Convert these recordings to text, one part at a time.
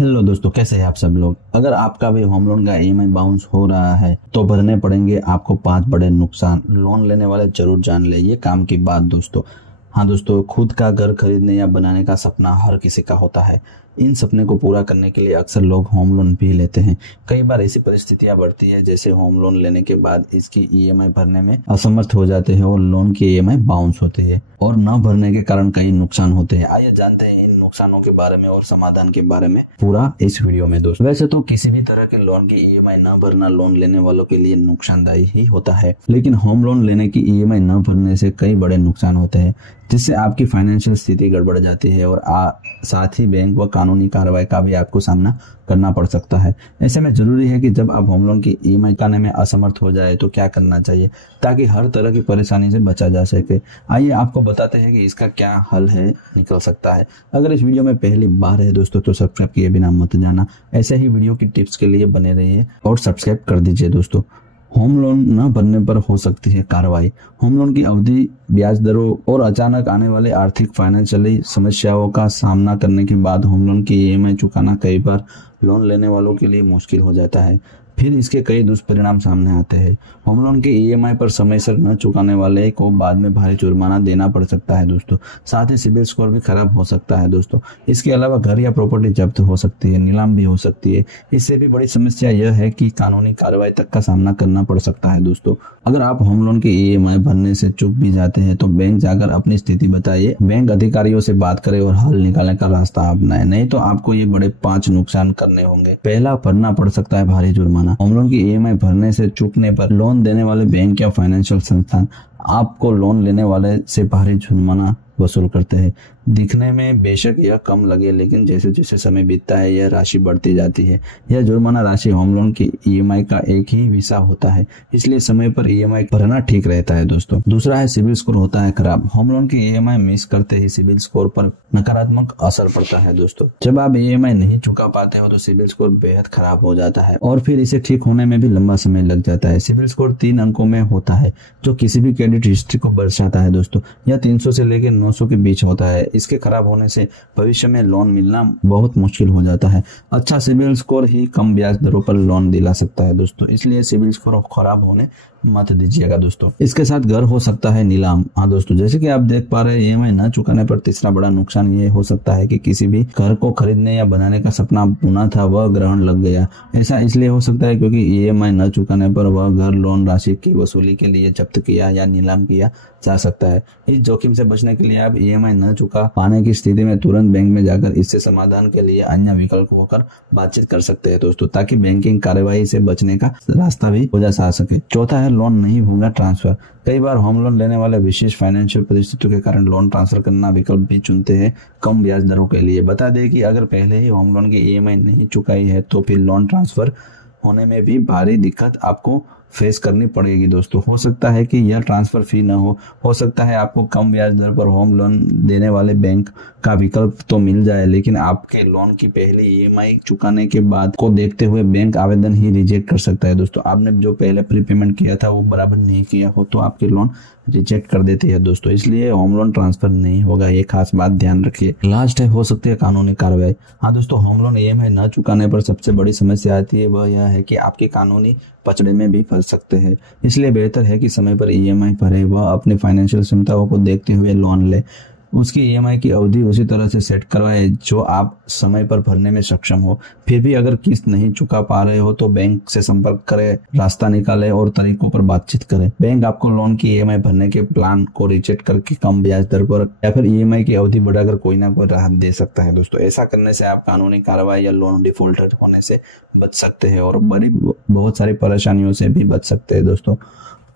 Hello दोस्तों, कैसे हैं आप सब लोग। अगर आपका भी होम लोन का ईएमआई बाउंस हो रहा है तो भरने पड़ेंगे आपको 5 बड़े नुकसान। लोन लेने वाले जरूर जान ले, ये काम की बात दोस्तों। हाँ दोस्तों, खुद का घर खरीदने या बनाने का सपना हर किसी का होता है। इन सपने को पूरा करने के लिए अक्सर लोग होम लोन भी लेते हैं। कई बार ऐसी परिस्थितियां बढ़ती है जैसे होम लोन लेने के बाद इसकी ईएमआई भरने में असमर्थ हो जाते हैं और लोन की ईएमआई बाउंस होती है और न भरने के कारण कई नुकसान होते हैं। आइए जानते हैं इन नुकसानों के बारे में और समाधान के बारे में पूरा इस वीडियो में दोस्तों। वैसे तो किसी भी तरह के लोन की ईएमआई न भरना लोन लेने वालों के लिए नुकसानदायी ही होता है, लेकिन होम लोन लेने की ईएमआई न भरने से कई बड़े नुकसान होते हैं, जिससे आपकी फाइनेंशियल स्थिति गड़बड़ जाती है और साथ ही बैंक व कानूनी कार्रवाई का भी आपको सामना करना पड़ सकता है। ऐसे में जरूरी है कि जब आप होम लोन की ईएमआई चुकाने में असमर्थ हो जाए तो क्या करना चाहिए ताकि हर तरह की परेशानी से बचा जा सके। आइए आपको बताते हैं कि इसका क्या हल है निकल सकता है। अगर इस वीडियो में पहली बार है दोस्तों तो सब्सक्राइब किए बिना मत जाना। ऐसे ही वीडियो की टिप्स के लिए बने रहिए और सब्सक्राइब कर दीजिए दोस्तों। होम लोन न भरने पर हो सकती है कार्रवाई। होम लोन की अवधि, ब्याज दरों और अचानक आने वाले आर्थिक फाइनेंशियली समस्याओं का सामना करने के बाद होम लोन की ईएमआई चुकाना कई बार लोन लेने वालों के लिए मुश्किल हो जाता है। फिर इसके कई दुष्परिणाम सामने आते हैं। होम लोन की ईएमआई पर समय से न चुकाने वाले को बाद में भारी जुर्माना देना पड़ सकता है दोस्तों। साथ ही सिबिल स्कोर भी खराब हो सकता है दोस्तों। इसके अलावा घर या प्रॉपर्टी जब्त हो सकती है, नीलाम भी हो सकती है। इससे भी बड़ी समस्या यह है कि कानूनी कार्रवाई तक का सामना करना पड़ सकता है दोस्तों। अगर आप होम लोन की ईएमआई भरने से चूक भी जाते हैं तो बैंक जाकर अपनी स्थिति बताइए, बैंक अधिकारियों से बात करें और हल निकालने का रास्ता अपनाएं, नहीं तो आपको ये बड़े 5 नुकसान करने होंगे। पहला, भरना पड़ सकता है भारी जुर्माना। होम लोन की ईएमआई भरने से चूकने पर लोन देने वाले बैंक या फाइनेंशियल संस्थान आपको लोन लेने वाले से भारी जुर्माना वसूल करते हैं। दिखने में बेशक यह कम लगे, लेकिन जैसे जैसे समय बीतता है यह राशि बढ़ती जाती है। यह जुर्माना राशि होम लोन की ईएमआई का एक ही हिस्सा होता है, इसलिए समय पर ईएमआई भरना ठीक रहता है दोस्तों। दूसरा है सिबिल स्कोर होता है खराब। होम लोन की ईएमआई मिस करते ही सिबिल स्कोर पर नकारात्मक असर पड़ता है दोस्तों। जब आप ईएमआई नहीं चुका पाते हो तो सिबिल स्कोर बेहद खराब हो जाता है और फिर इसे ठीक होने में भी लंबा समय लग जाता है। सिबिल स्कोर 3 अंकों में होता है जो किसी भी क्रेडिट हिस्ट्री को दर्शाता है दोस्तों। यह 300 से लेकर 900 के बीच होता है। इसके खराब होने से भविष्य में लोन मिलना बहुत मुश्किल हो जाता है। अच्छा सिबिल स्कोर ही कम ब्याज दरों पर लोन दिला सकता है दोस्तों, इसलिए सिबिल स्कोर खराब होने मत दीजिएगा दोस्तों। इसके साथ घर हो सकता है नीलाम। हाँ दोस्तों, जैसे कि आप देख पा रहे हैं ईएमआई न चुकाने पर तीसरा बड़ा नुकसान ये हो सकता है कि किसी भी घर को खरीदने या बनाने का सपना बुना था वह ग्रहण लग गया। ऐसा इसलिए हो सकता है क्योंकि ईएमआई न चुकाने पर वह घर लोन राशि की वसूली के लिए जब्त किया या नीलाम किया जा सकता है। इस जोखिम से बचने के लिए आप ईएमआई न चुका पाने की स्थिति में तुरंत बैंक में जाकर इससे समाधान के लिए अन्य विकल्प होकर बातचीत कर सकते हैं दोस्तों, ताकि बैंकिंग कार्यवाही से बचने का रास्ता भी खोजा जा सके। चौथा है लोन नहीं होगा ट्रांसफर। कई बार होम लोन लेने वाले विशेष फाइनेंशियल परिस्थितियों के कारण लोन ट्रांसफर करना विकल्प भी चुनते हैं कम ब्याज दरों के लिए। बता दें कि अगर पहले ही होम लोन की ईएमआई नहीं चुकाई है तो फिर लोन ट्रांसफर होने में भी भारी दिक्कत आपको फेस करनी पड़ेगी दोस्तों। हो सकता है कि यह ट्रांसफर फी न हो सकता है आपको कम ब्याज दर पर होम लोन देने वाले बैंक का विकल्प तो मिल जाए, लेकिन आपके लोन की पहली ईएमआई चुकाने के बाद को देखते हुए बैंक आवेदन ही रिजेक्ट कर सकता है दोस्तों। आपने जो पहले प्रीपेमेंट किया था वो बराबर नहीं किया हो तो आपके लोन रिजेक्ट कर देती है दोस्तों, इसलिए होम लोन ट्रांसफर नहीं होगा, ये खास बात ध्यान रखिए। लास्ट है हो सकती है कानूनी कार्रवाई। हाँ दोस्तों, होम लोन ईएमआई न चुकाने पर सबसे बड़ी समस्या आती है वह यह है कि आपके कानूनी पचड़े में भी फंस सकते हैं। इसलिए बेहतर है कि समय पर ईएमआई भरे व अपनी फाइनेंशियल क्षमताओं को देखते हुए लोन ले। उसकी ईएमआई की अवधि उसी तरह से सेट करवाए जो आप समय पर भरने में सक्षम हो। फिर भी अगर किस्त नहीं चुका पा रहे हो तो बैंक से संपर्क करें, रास्ता निकालें और तरीकों पर बातचीत करें। बैंक आपको लोन की ईएमआई भरने के प्लान को रिजेक्ट करके कम ब्याज दर पर या फिर ईएमआई की अवधि बढ़ाकर कोई ना कोई राहत दे सकता है दोस्तों। ऐसा करने से आप कानूनी कार्रवाई या लोन डिफॉल्टर होने से बच सकते हैं और बहुत सारी परेशानियों से भी बच सकते हैं दोस्तों।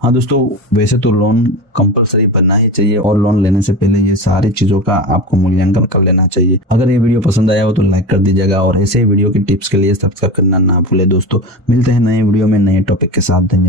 हाँ दोस्तों, वैसे तो लोन कंपलसरी भरना ही चाहिए और लोन लेने से पहले ये सारी चीजों का आपको मूल्यांकन कर लेना चाहिए। अगर ये वीडियो पसंद आया हो तो लाइक कर दीजिएगा और ऐसे ही वीडियो की टिप्स के लिए सब्सक्राइब करना ना भूले दोस्तों। मिलते हैं नए वीडियो में नए टॉपिक के साथ। धन्यवाद।